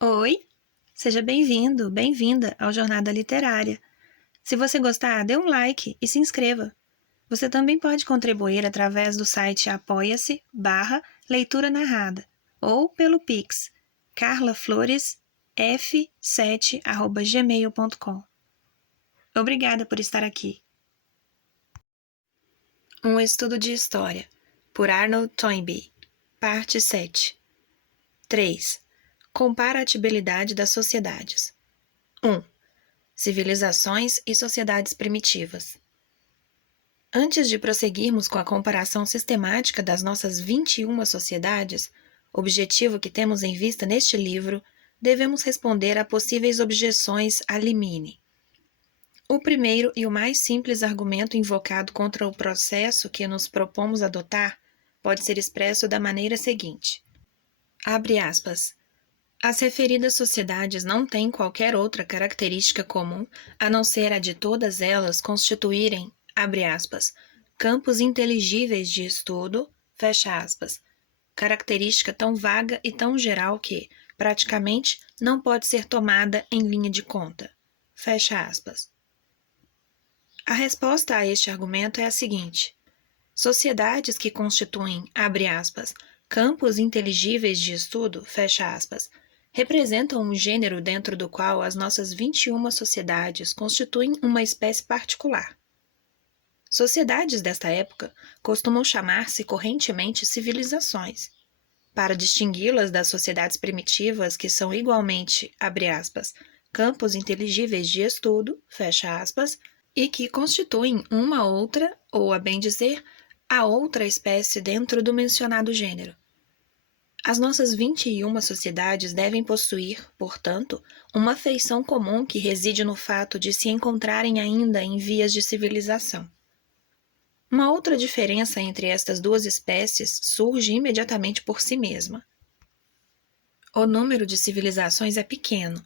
Oi, seja bem-vindo, bem-vinda ao Jornada Literária. Se você gostar, dê um like e se inscreva. Você também pode contribuir através do site apoia-se/leitura narrada ou pelo Pix carlafloresf7@gmail.com. Obrigada por estar aqui. Um estudo de história, por Arnold Toynbee, parte 7. 3. Comparatibilidade das sociedades. 1. Civilizações e sociedades primitivas. Antes de prosseguirmos com a comparação sistemática das nossas 21 sociedades, objetivo que temos em vista neste livro, devemos responder a possíveis objeções a limine. O primeiro e o mais simples argumento invocado contra o processo que nos propomos adotar pode ser expresso da maneira seguinte. Abre aspas. As referidas sociedades não têm qualquer outra característica comum a não ser a de todas elas constituírem, abre aspas, campos inteligíveis de estudo, fecha aspas, característica tão vaga e tão geral que, praticamente, não pode ser tomada em linha de conta, fecha aspas. A resposta a este argumento é a seguinte. Sociedades que constituem, abre aspas, campos inteligíveis de estudo, fecha aspas, representam um gênero dentro do qual as nossas 21 sociedades constituem uma espécie particular. Sociedades desta época costumam chamar-se correntemente civilizações, para distingui-las das sociedades primitivas que são igualmente, abre aspas, campos inteligíveis de estudo, fecha aspas, e que constituem uma outra, ou a bem dizer, a outra espécie dentro do mencionado gênero. As nossas 21 sociedades devem possuir, portanto, uma feição comum que reside no fato de se encontrarem ainda em vias de civilização. Uma outra diferença entre estas duas espécies surge imediatamente por si mesma. O número de civilizações é pequeno.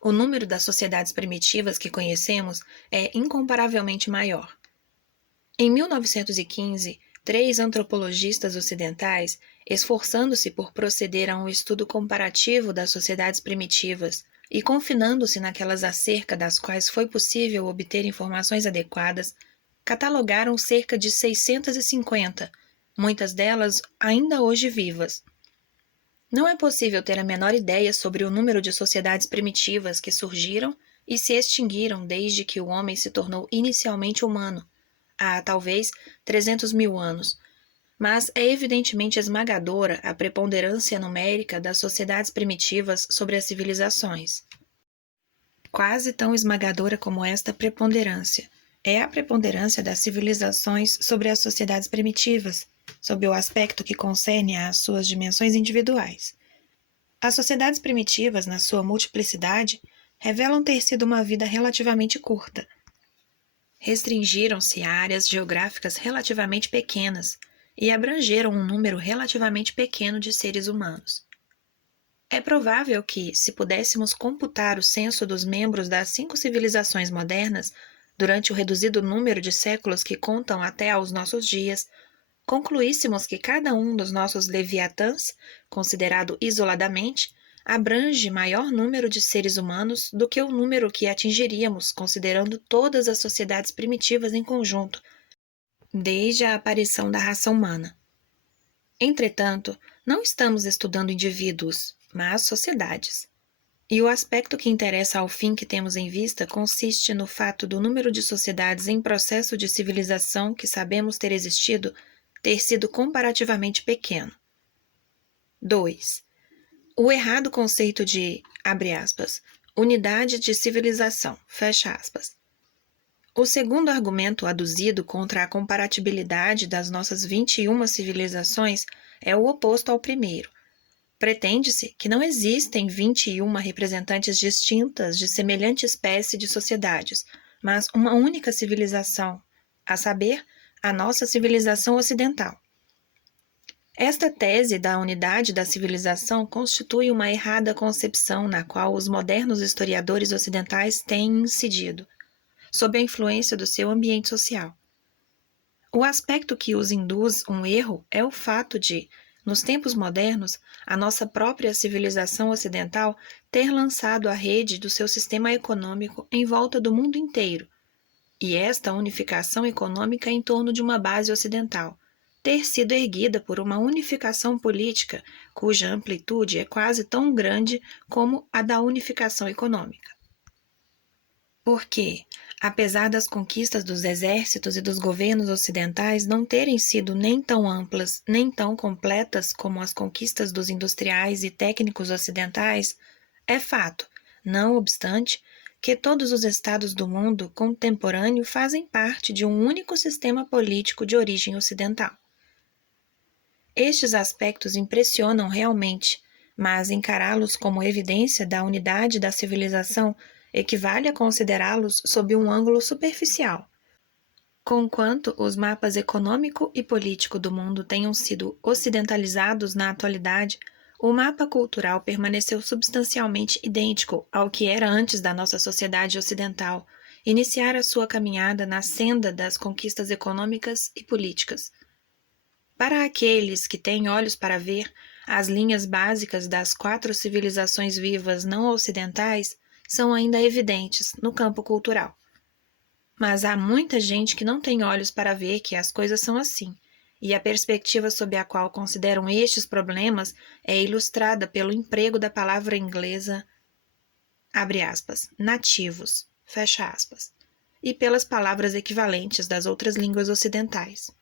O número das sociedades primitivas que conhecemos é incomparavelmente maior. Em 1915, 3 antropologistas ocidentais, esforçando-se por proceder a um estudo comparativo das sociedades primitivas e confinando-se naquelas acerca das quais foi possível obter informações adequadas, catalogaram cerca de 650, muitas delas ainda hoje vivas. Não é possível ter a menor ideia sobre o número de sociedades primitivas que surgiram e se extinguiram desde que o homem se tornou inicialmente humano, há talvez 300 mil anos, mas é evidentemente esmagadora a preponderância numérica das sociedades primitivas sobre as civilizações. Quase tão esmagadora como esta preponderância é a preponderância das civilizações sobre as sociedades primitivas, sob o aspecto que concerne às suas dimensões individuais. As sociedades primitivas, na sua multiplicidade, revelam ter sido uma vida relativamente curta. Restringiram-se a áreas geográficas relativamente pequenas e abrangeram um número relativamente pequeno de seres humanos. É provável que, se pudéssemos computar o censo dos membros das 5 civilizações modernas, durante o reduzido número de séculos que contam até aos nossos dias, concluíssemos que cada um dos nossos leviatãs, considerado isoladamente, abrange maior número de seres humanos do que o número que atingiríamos considerando todas as sociedades primitivas em conjunto, desde a aparição da raça humana. Entretanto, não estamos estudando indivíduos, mas sociedades. E o aspecto que interessa ao fim que temos em vista consiste no fato do número de sociedades em processo de civilização que sabemos ter existido ter sido comparativamente pequeno. 2. O errado conceito de, abre aspas, unidade de civilização, fecha aspas. O segundo argumento aduzido contra a comparatibilidade das nossas 21 civilizações é o oposto ao primeiro. Pretende-se que não existem 21 representantes distintas de semelhante espécie de sociedades, mas uma única civilização, a saber, a nossa civilização ocidental. Esta tese da unidade da civilização constitui uma errada concepção na qual os modernos historiadores ocidentais têm incidido, sob a influência do seu ambiente social. O aspecto que os induz um erro é o fato de, nos tempos modernos, a nossa própria civilização ocidental ter lançado a rede do seu sistema econômico em volta do mundo inteiro, e esta unificação econômica em torno de uma base ocidental ter sido erguida por uma unificação política cuja amplitude é quase tão grande como a da unificação econômica. Porque, apesar das conquistas dos exércitos e dos governos ocidentais não terem sido nem tão amplas nem tão completas como as conquistas dos industriais e técnicos ocidentais, é fato, não obstante, que todos os estados do mundo contemporâneo fazem parte de um único sistema político de origem ocidental. Estes aspectos impressionam realmente, mas encará-los como evidência da unidade da civilização equivale a considerá-los sob um ângulo superficial. Conquanto os mapas econômico e político do mundo tenham sido ocidentalizados na atualidade, o mapa cultural permaneceu substancialmente idêntico ao que era antes da nossa sociedade ocidental iniciar a sua caminhada na senda das conquistas econômicas e políticas. Para aqueles que têm olhos para ver, as linhas básicas das 4 civilizações vivas não ocidentais são ainda evidentes no campo cultural. Mas há muita gente que não tem olhos para ver que as coisas são assim, e a perspectiva sob a qual consideram estes problemas é ilustrada pelo emprego da palavra inglesa, abre aspas, nativos, fecha aspas, e pelas palavras equivalentes das outras línguas ocidentais.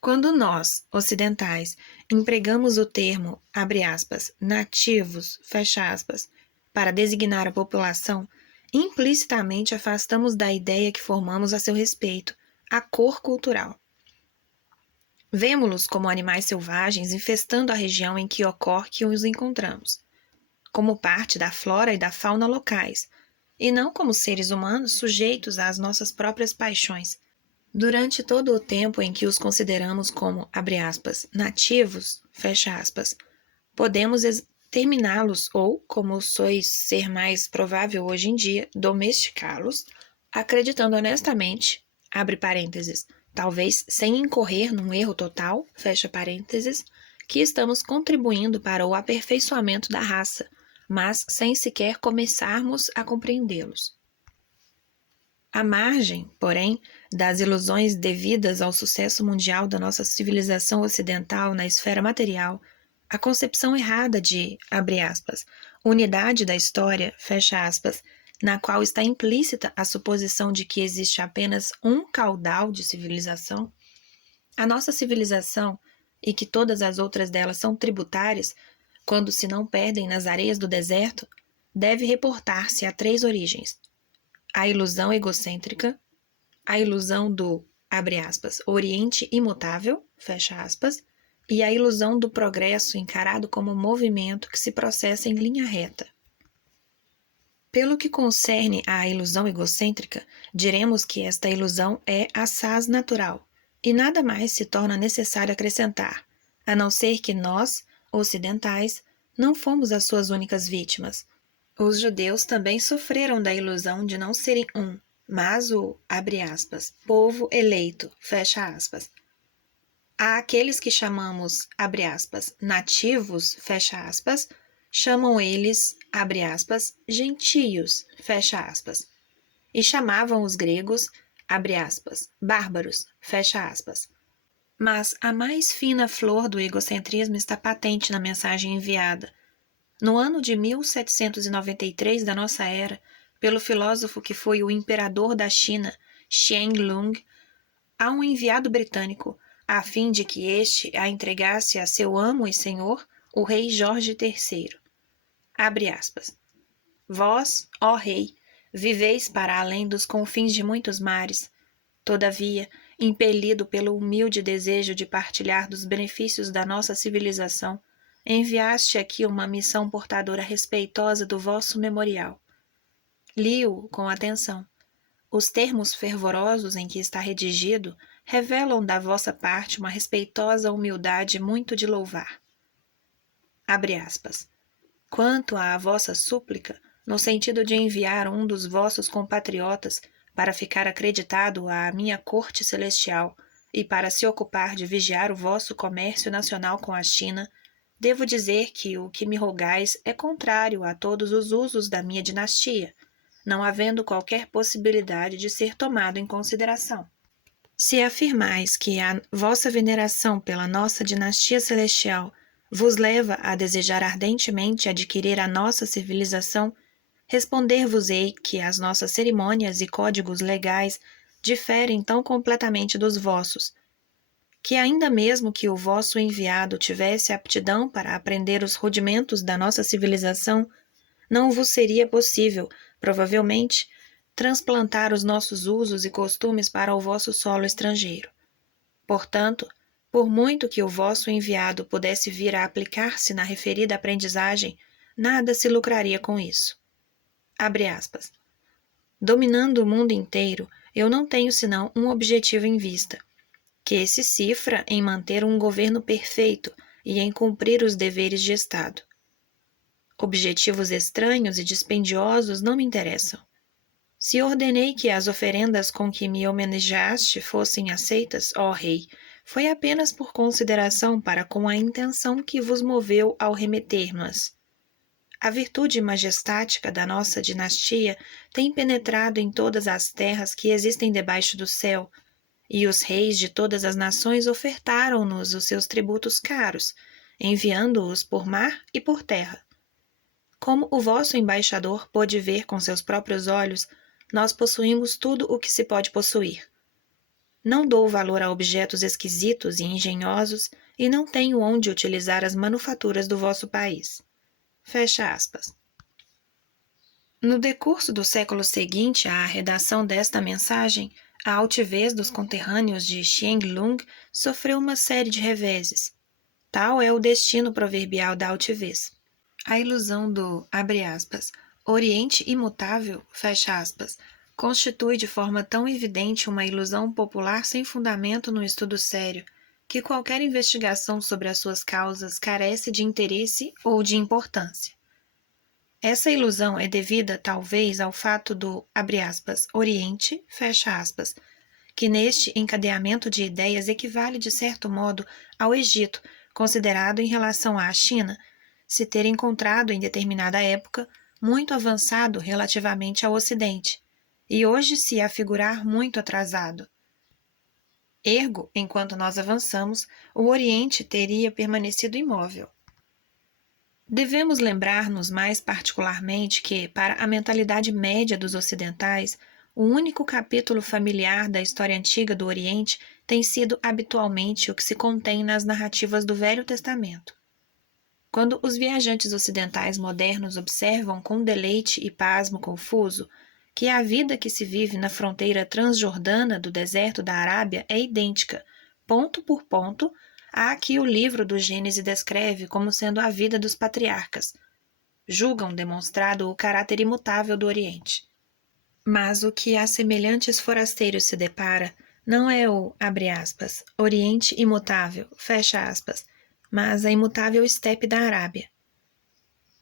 Quando nós, ocidentais, empregamos o termo, abre aspas, nativos, fecha aspas, para designar a população, implicitamente afastamos da ideia que formamos a seu respeito, a cor cultural. Vemo-los como animais selvagens infestando a região em que ocorre que os encontramos, como parte da flora e da fauna locais, e não como seres humanos sujeitos às nossas próprias paixões. Durante todo o tempo em que os consideramos como, abre aspas, nativos, fecha aspas, podemos exterminá-los ou, como sois ser mais provável hoje em dia, domesticá-los, acreditando honestamente, abre parênteses, talvez sem incorrer num erro total, fecha parênteses, que estamos contribuindo para o aperfeiçoamento da raça, mas sem sequer começarmos a compreendê-los. À margem, porém, das ilusões devidas ao sucesso mundial da nossa civilização ocidental na esfera material, a concepção errada de, abre aspas, unidade da história, fecha aspas, na qual está implícita a suposição de que existe apenas um caudal de civilização, a nossa civilização, e que todas as outras delas são tributárias, quando se não perdem nas areias do deserto, deve reportar-se a 3 origens: a ilusão egocêntrica, a ilusão do, abre aspas, Oriente imutável, fecha aspas, e a ilusão do progresso encarado como movimento que se processa em linha reta. Pelo que concerne à ilusão egocêntrica, diremos que esta ilusão é assaz natural, e nada mais se torna necessário acrescentar, a não ser que nós, ocidentais, não fomos as suas únicas vítimas. Os judeus também sofreram da ilusão de não serem um, mas o, abre aspas, povo eleito, fecha aspas. Há aqueles que chamamos, abre aspas, nativos, fecha aspas, chamam eles, abre aspas, gentios, fecha aspas. E chamavam os gregos, abre aspas, bárbaros, fecha aspas. Mas a mais fina flor do egocentrismo está patente na mensagem enviada. No ano de 1793 da nossa era, pelo filósofo que foi o imperador da China, Qian Lung, a um enviado britânico, a fim de que este a entregasse a seu amo e senhor, o rei Jorge III. Abre aspas. Vós, ó rei, viveis para além dos confins de muitos mares. Todavia, impelido pelo humilde desejo de partilhar dos benefícios da nossa civilização, enviaste aqui uma missão portadora respeitosa do vosso memorial. Li-o com atenção. Os termos fervorosos em que está redigido revelam da vossa parte uma respeitosa humildade muito de louvar. Abre aspas. Quanto à vossa súplica, no sentido de enviar um dos vossos compatriotas para ficar acreditado à minha corte celestial, e para se ocupar de vigiar o vosso comércio nacional com a China, devo dizer que o que me rogais é contrário a todos os usos da minha dinastia, não havendo qualquer possibilidade de ser tomado em consideração. Se afirmais que a vossa veneração pela nossa dinastia celestial vos leva a desejar ardentemente adquirir a nossa civilização, responder-vos-ei que as nossas cerimônias e códigos legais diferem tão completamente dos vossos, que ainda mesmo que o vosso enviado tivesse aptidão para aprender os rudimentos da nossa civilização, não vos seria possível, provavelmente, transplantar os nossos usos e costumes para o vosso solo estrangeiro. Portanto, por muito que o vosso enviado pudesse vir a aplicar-se na referida aprendizagem, nada se lucraria com isso. Abre aspas. Dominando o mundo inteiro, eu não tenho senão um objetivo em vista, que se cifra em manter um governo perfeito e em cumprir os deveres de Estado. Objetivos estranhos e dispendiosos não me interessam. Se ordenei que as oferendas com que me homenageaste fossem aceitas, ó rei, foi apenas por consideração para com a intenção que vos moveu ao remeter-mas. A virtude majestática da nossa dinastia tem penetrado em todas as terras que existem debaixo do céu, e os reis de todas as nações ofertaram-nos os seus tributos caros, enviando-os por mar e por terra. Como o vosso embaixador pôde ver com seus próprios olhos, nós possuímos tudo o que se pode possuir. Não dou valor a objetos esquisitos e engenhosos e não tenho onde utilizar as manufaturas do vosso país. Fecha aspas. No decurso do século seguinte à redação desta mensagem, a altivez dos conterrâneos de Qianlong sofreu uma série de reveses. Tal é o destino proverbial da altivez. A ilusão do, abre aspas, Oriente imutável, fecha aspas, constitui de forma tão evidente uma ilusão popular sem fundamento no estudo sério, que qualquer investigação sobre as suas causas carece de interesse ou de importância. Essa ilusão é devida, talvez, ao fato do, abre aspas, Oriente, fecha aspas, que neste encadeamento de ideias equivale, de certo modo, ao Egito, considerado em relação à China, se ter encontrado em determinada época muito avançado relativamente ao Ocidente, e hoje se afigurar muito atrasado. Ergo, enquanto nós avançamos, o Oriente teria permanecido imóvel. Devemos lembrar-nos mais particularmente que, para a mentalidade média dos ocidentais, o único capítulo familiar da história antiga do Oriente tem sido habitualmente o que se contém nas narrativas do Velho Testamento. Quando os viajantes ocidentais modernos observam com deleite e pasmo confuso que a vida que se vive na fronteira transjordana do deserto da Arábia é idêntica, ponto por ponto, à que o livro do Gênesis descreve como sendo a vida dos patriarcas, julgam demonstrado o caráter imutável do Oriente. Mas o que a semelhantes forasteiros se depara não é o, abre aspas, Oriente imutável, fecha aspas, mas a imutável estepe da Arábia.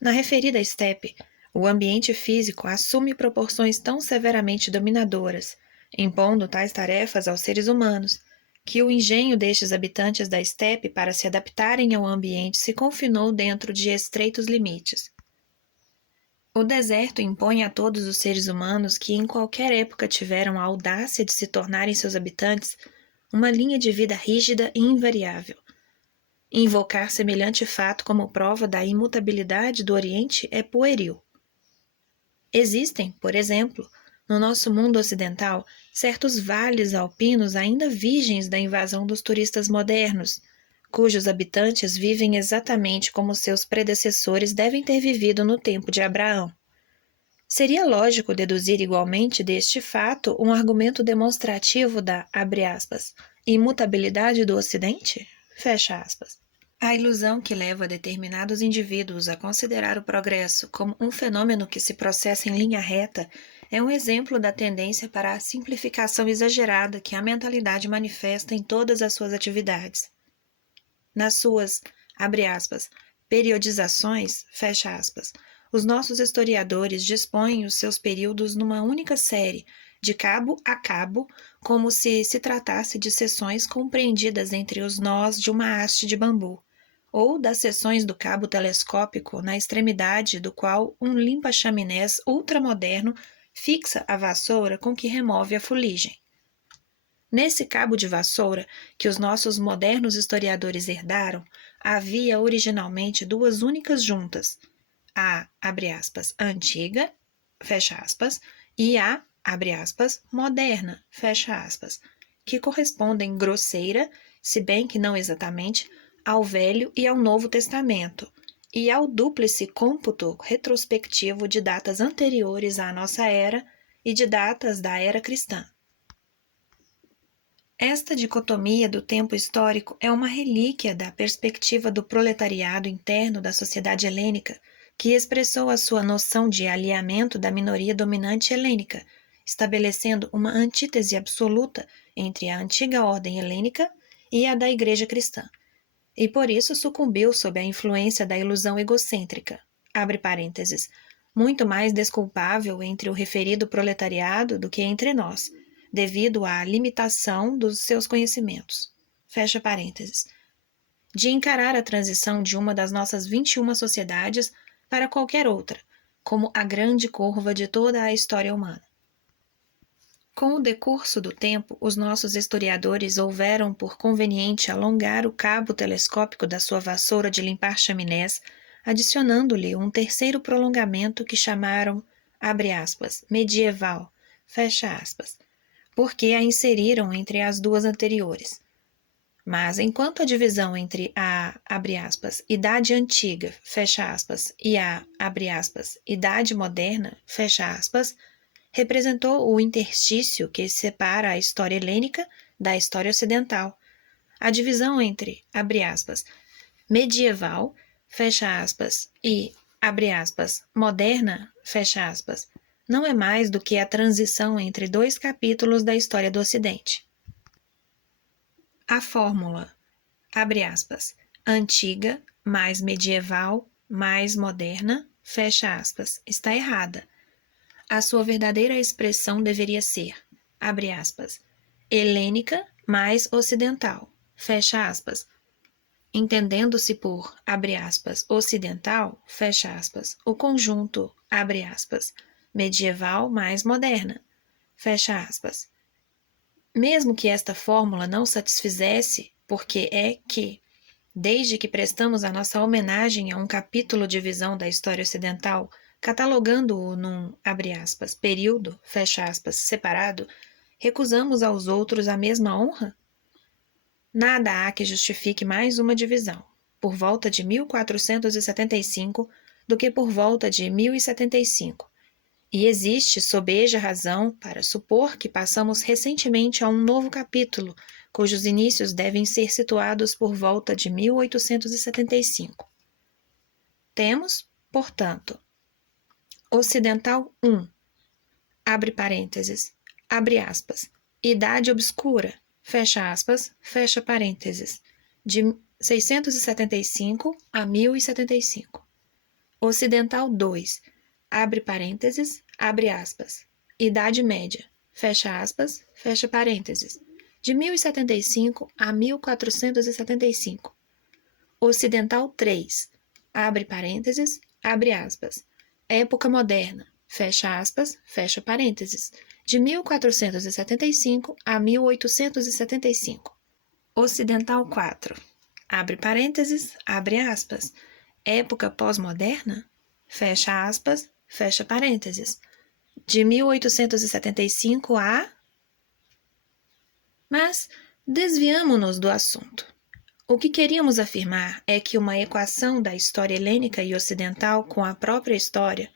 Na referida estepe, o ambiente físico assume proporções tão severamente dominadoras, impondo tais tarefas aos seres humanos, que o engenho destes habitantes da estepe para se adaptarem ao ambiente se confinou dentro de estreitos limites. O deserto impõe a todos os seres humanos que em qualquer época tiveram a audácia de se tornarem seus habitantes uma linha de vida rígida e invariável. Invocar semelhante fato como prova da imutabilidade do Oriente é pueril. Existem, por exemplo, no nosso mundo ocidental, certos vales alpinos ainda virgens da invasão dos turistas modernos, cujos habitantes vivem exatamente como seus predecessores devem ter vivido no tempo de Abraão. Seria lógico deduzir igualmente deste fato um argumento demonstrativo da, abre aspas, imutabilidade do Ocidente? Fecha aspas. A ilusão que leva determinados indivíduos a considerar o progresso como um fenômeno que se processa em linha reta é um exemplo da tendência para a simplificação exagerada que a mentalidade manifesta em todas as suas atividades. Nas suas, abre aspas, periodizações, fecha aspas, os nossos historiadores dispõem os seus períodos numa única série, de cabo a cabo, como se tratasse de seções compreendidas entre os nós de uma haste de bambu, ou das seções do cabo telescópico na extremidade do qual um limpa-chaminés ultramoderno fixa a vassoura com que remove a fuligem. Nesse cabo de vassoura, que os nossos modernos historiadores herdaram, havia originalmente duas únicas juntas, a, abre aspas, antiga, fecha aspas, e a, abre aspas, moderna, fecha aspas, que correspondem grosseira, se bem que não exatamente, ao Velho e ao Novo Testamento, e ao dúplice cômputo retrospectivo de datas anteriores à nossa era e de datas da era cristã. Esta dicotomia do tempo histórico é uma relíquia da perspectiva do proletariado interno da sociedade helênica, que expressou a sua noção de alinhamento da minoria dominante helênica, estabelecendo uma antítese absoluta entre a antiga ordem helênica e a da Igreja cristã, e por isso sucumbiu sob a influência da ilusão egocêntrica, abre parênteses, muito mais desculpável entre o referido proletariado do que entre nós, devido à limitação dos seus conhecimentos, fecha parênteses, de encarar a transição de uma das nossas 21 sociedades para qualquer outra, como a grande curva de toda a história humana. Com o decurso do tempo, os nossos historiadores houveram por conveniente alongar o cabo telescópico da sua vassoura de limpar chaminés, adicionando-lhe um terceiro prolongamento que chamaram, abre aspas, medieval, fecha aspas, porque a inseriram entre as duas anteriores. Mas, enquanto a divisão entre a, abre aspas, idade antiga, fecha aspas, e a, abre aspas, idade moderna, fecha aspas, representou o interstício que separa a história helênica da história ocidental. A divisão entre, abre aspas, medieval, fecha aspas, e, abre aspas, moderna, fecha aspas, não é mais do que a transição entre dois capítulos da história do Ocidente. A fórmula, abre aspas, antiga mais medieval mais moderna, fecha aspas, está errada. A sua verdadeira expressão deveria ser, abre aspas, helênica mais ocidental, fecha aspas, entendendo-se por, abre aspas, ocidental, fecha aspas, o conjunto, abre aspas, medieval mais moderna, fecha aspas. Mesmo que esta fórmula não satisfizesse, porque é que, desde que prestamos a nossa homenagem a um capítulo de visão da história ocidental, catalogando-o num, abre aspas, período, fecha aspas, separado, recusamos aos outros a mesma honra? Nada há que justifique mais uma divisão, por volta de 1475 do que por volta de 1075, e existe sobeja razão para supor que passamos recentemente a um novo capítulo, cujos inícios devem ser situados por volta de 1875. Temos, portanto, Ocidental 1, abre parênteses, abre aspas, idade obscura, fecha parênteses, de 675 a 1075. Ocidental 2, abre parênteses, abre aspas, idade média, fecha parênteses, de 1075 a 1475. Ocidental 3, abre parênteses, abre aspas, época moderna, fecha parênteses, de 1475 a 1875. Ocidental 4, abre parênteses, abre aspas, época pós-moderna, fecha parênteses, de 1875 a... Mas desviamo-nos do assunto. O que queríamos afirmar é que uma equação da história helênica e ocidental com a própria história,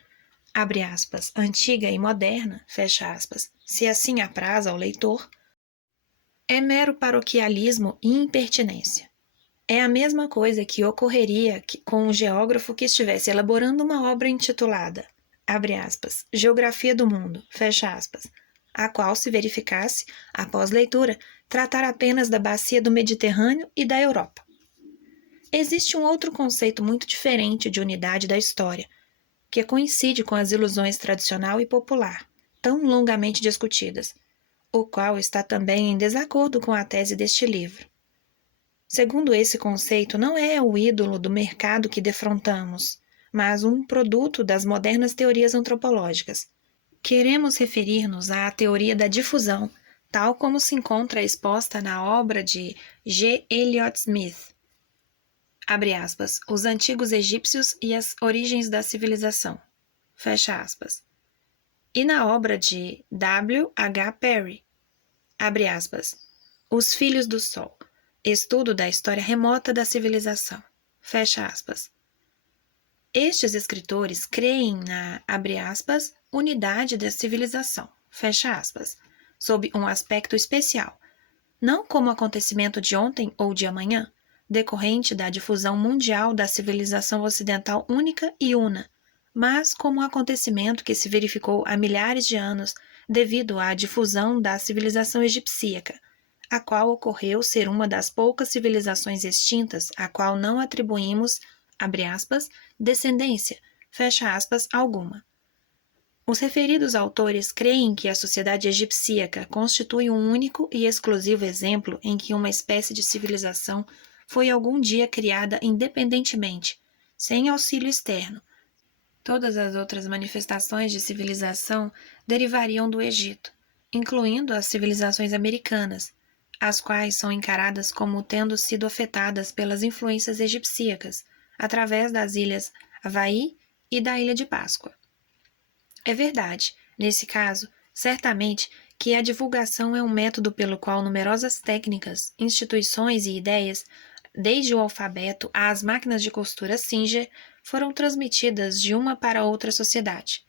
abre aspas, antiga e moderna, fecha aspas, se assim apraz ao leitor, é mero paroquialismo e impertinência. É a mesma coisa que ocorreria com um geógrafo que estivesse elaborando uma obra intitulada, abre aspas, Geografia do Mundo, fecha aspas, a qual, se verificasse, após leitura, tratar apenas da bacia do Mediterrâneo e da Europa. Existe um outro conceito muito diferente de unidade da história, que coincide com as ilusões tradicional e popular, tão longamente discutidas, o qual está também em desacordo com a tese deste livro. Segundo esse conceito, não é o ídolo do mercado que defrontamos, mas um produto das modernas teorias antropológicas. Queremos referir-nos à teoria da difusão, tal como se encontra exposta na obra de G. Elliott Smith. Abre aspas, os antigos egípcios e as origens da civilização. Fecha aspas. E na obra de W. H. Perry. Abre aspas, os filhos do sol. Estudo da história remota da civilização. Fecha aspas. Estes escritores creem na, abre aspas, unidade da civilização, fecha aspas, sob um aspecto especial, não como acontecimento de ontem ou de amanhã, decorrente da difusão mundial da civilização ocidental única e una, mas como um acontecimento que se verificou há milhares de anos devido à difusão da civilização egipcíaca, a qual ocorreu ser uma das poucas civilizações extintas a qual não atribuímos, abre aspas, descendência, fecha aspas, alguma. Os referidos autores creem que a sociedade egipcíaca constitui um único e exclusivo exemplo em que uma espécie de civilização foi algum dia criada independentemente, sem auxílio externo. Todas as outras manifestações de civilização derivariam do Egito, incluindo as civilizações americanas, as quais são encaradas como tendo sido afetadas pelas influências egipcíacas, através das ilhas Havaí e da Ilha de Páscoa. É verdade, nesse caso, certamente, que a divulgação é um método pelo qual numerosas técnicas, instituições e ideias, desde o alfabeto às máquinas de costura Singer, foram transmitidas de uma para outra sociedade.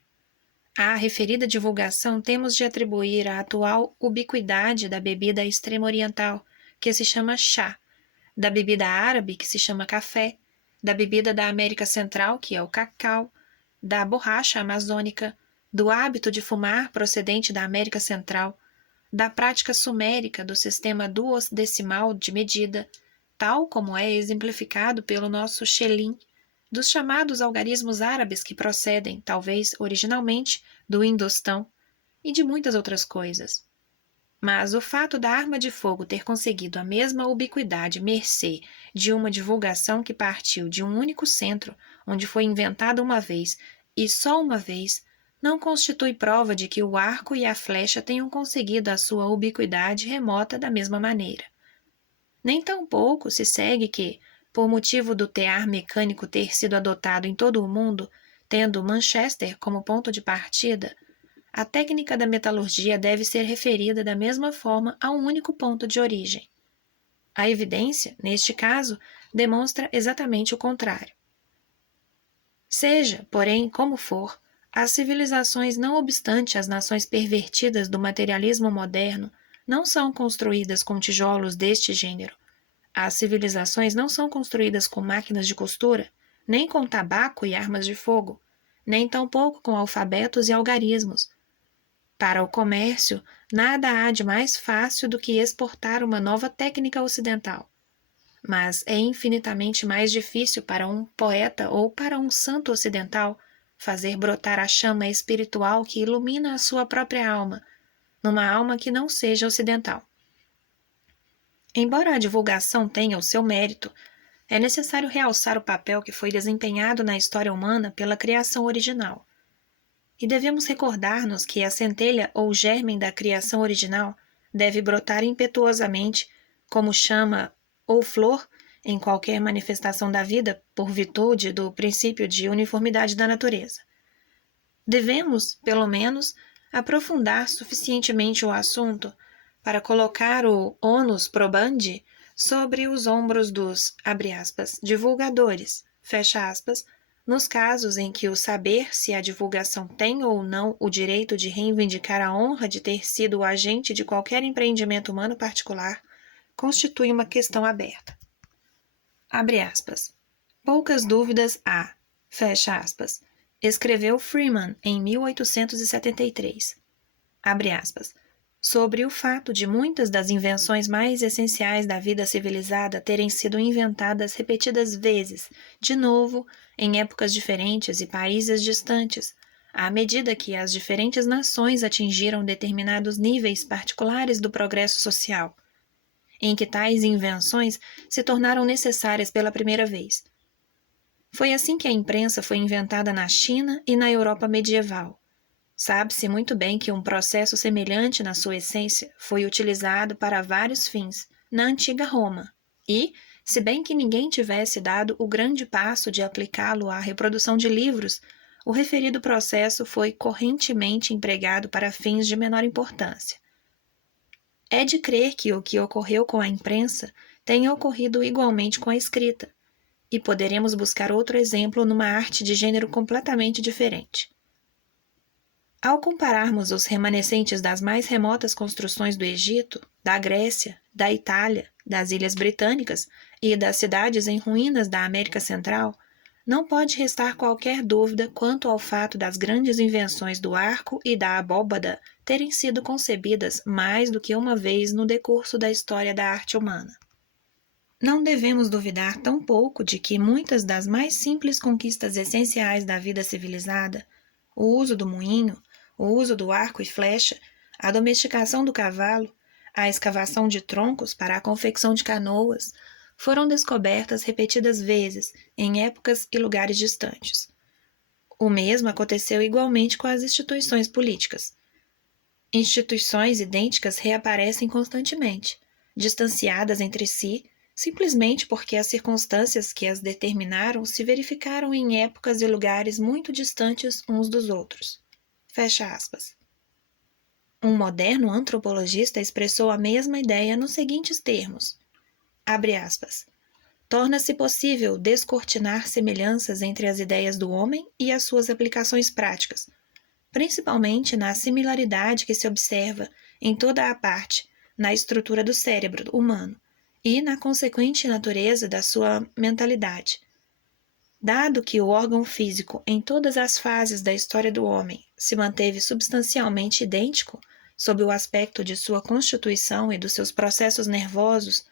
À referida divulgação temos de atribuir a atual ubiquidade da bebida extremo-oriental, que se chama chá, da bebida árabe, que se chama café, da bebida da América Central, que é o cacau, da borracha amazônica, do hábito de fumar procedente da América Central, da prática sumérica do sistema duodecimal de medida, tal como é exemplificado pelo nosso Shelim, dos chamados algarismos árabes que procedem, talvez originalmente, do Indostão, e de muitas outras coisas. Mas o fato da arma de fogo ter conseguido a mesma ubiquidade mercê de uma divulgação que partiu de um único centro, onde foi inventada uma vez, e só uma vez, não constitui prova de que o arco e a flecha tenham conseguido a sua ubiquidade remota da mesma maneira. Nem tampouco se segue que, por motivo do tear mecânico ter sido adotado em todo o mundo, tendo Manchester como ponto de partida, a técnica da metalurgia deve ser referida da mesma forma a um único ponto de origem. A evidência, neste caso, demonstra exatamente o contrário. Seja, porém, como for, as civilizações, não obstante as nações pervertidas do materialismo moderno, não são construídas com tijolos deste gênero. As civilizações não são construídas com máquinas de costura, nem com tabaco e armas de fogo, nem tampouco com alfabetos e algarismos. Para o comércio, nada há de mais fácil do que exportar uma nova técnica ocidental. Mas é infinitamente mais difícil para um poeta ou para um santo ocidental fazer brotar a chama espiritual que ilumina a sua própria alma, numa alma que não seja ocidental. Embora a divulgação tenha o seu mérito, é necessário realçar o papel que foi desempenhado na história humana pela criação original. E devemos recordar-nos que a centelha ou germen da criação original deve brotar impetuosamente, como chama ou flor, em qualquer manifestação da vida, por virtude do princípio de uniformidade da natureza. Devemos, pelo menos, aprofundar suficientemente o assunto para colocar o onus probandi sobre os ombros dos, abre aspas, divulgadores, fecha aspas, nos casos em que o saber se a divulgação tem ou não o direito de reivindicar a honra de ter sido o agente de qualquer empreendimento humano particular, constitui uma questão aberta. Abre aspas. Poucas dúvidas há, fecha aspas, escreveu Freeman em 1873. Abre aspas. Sobre o fato de muitas das invenções mais essenciais da vida civilizada terem sido inventadas repetidas vezes, de novo, em épocas diferentes e países distantes, à medida que as diferentes nações atingiram determinados níveis particulares do progresso social, em que tais invenções se tornaram necessárias pela primeira vez. Foi assim que a imprensa foi inventada na China e na Europa medieval. Sabe-se muito bem que um processo semelhante na sua essência foi utilizado para vários fins na antiga Roma e, se bem que ninguém tivesse dado o grande passo de aplicá-lo à reprodução de livros, o referido processo foi correntemente empregado para fins de menor importância. É de crer que o que ocorreu com a imprensa tenha ocorrido igualmente com a escrita, e poderemos buscar outro exemplo numa arte de gênero completamente diferente. Ao compararmos os remanescentes das mais remotas construções do Egito, da Grécia, da Itália, das Ilhas Britânicas e das cidades em ruínas da América Central, não pode restar qualquer dúvida quanto ao fato das grandes invenções do arco e da abóbada terem sido concebidas mais do que uma vez no decurso da história da arte humana. Não devemos duvidar tampouco de que muitas das mais simples conquistas essenciais da vida civilizada, o uso do moinho, o uso do arco e flecha, a domesticação do cavalo, a escavação de troncos para a confecção de canoas, foram descobertas repetidas vezes em épocas e lugares distantes. O mesmo aconteceu igualmente com as instituições políticas. Instituições idênticas reaparecem constantemente, distanciadas entre si, simplesmente porque as circunstâncias que as determinaram se verificaram em épocas e lugares muito distantes uns dos outros. Fecha aspas. Um moderno antropologista expressou a mesma ideia nos seguintes termos. Abre aspas. Torna-se possível descortinar semelhanças entre as ideias do homem e as suas aplicações práticas, principalmente na similaridade que se observa em toda a parte na estrutura do cérebro humano e na consequente natureza da sua mentalidade. Dado que o órgão físico em todas as fases da história do homem se manteve substancialmente idêntico sob o aspecto de sua constituição e dos seus processos nervosos,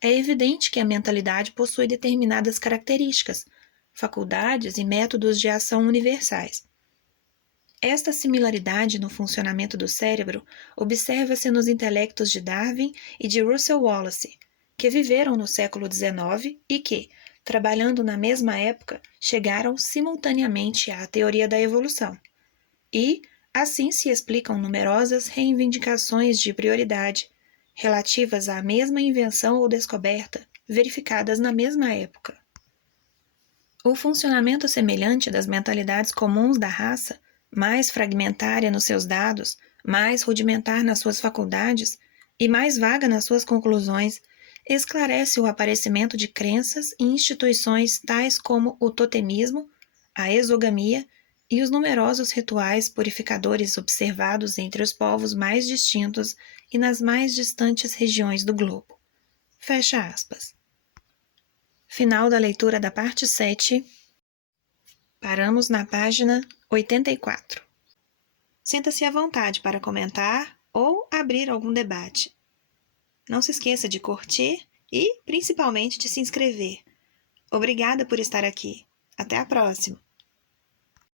é evidente que a mentalidade possui determinadas características, faculdades e métodos de ação universais. Esta similaridade no funcionamento do cérebro observa-se nos intelectos de Darwin e de Russell Wallace, que viveram no século XIX e que, trabalhando na mesma época, chegaram simultaneamente à teoria da evolução. E, assim se explicam numerosas reivindicações de prioridade, relativas à mesma invenção ou descoberta, verificadas na mesma época. O funcionamento semelhante das mentalidades comuns da raça, mais fragmentária nos seus dados, mais rudimentar nas suas faculdades e mais vaga nas suas conclusões, esclarece o aparecimento de crenças e instituições tais como o totemismo, a exogamia e os numerosos rituais purificadores observados entre os povos mais distintos e nas mais distantes regiões do globo. Fecha aspas. Final da leitura da parte 7. Paramos na página 84. Sinta-se à vontade para comentar ou abrir algum debate. Não se esqueça de curtir e, principalmente, de se inscrever. Obrigada por estar aqui. Até a próxima!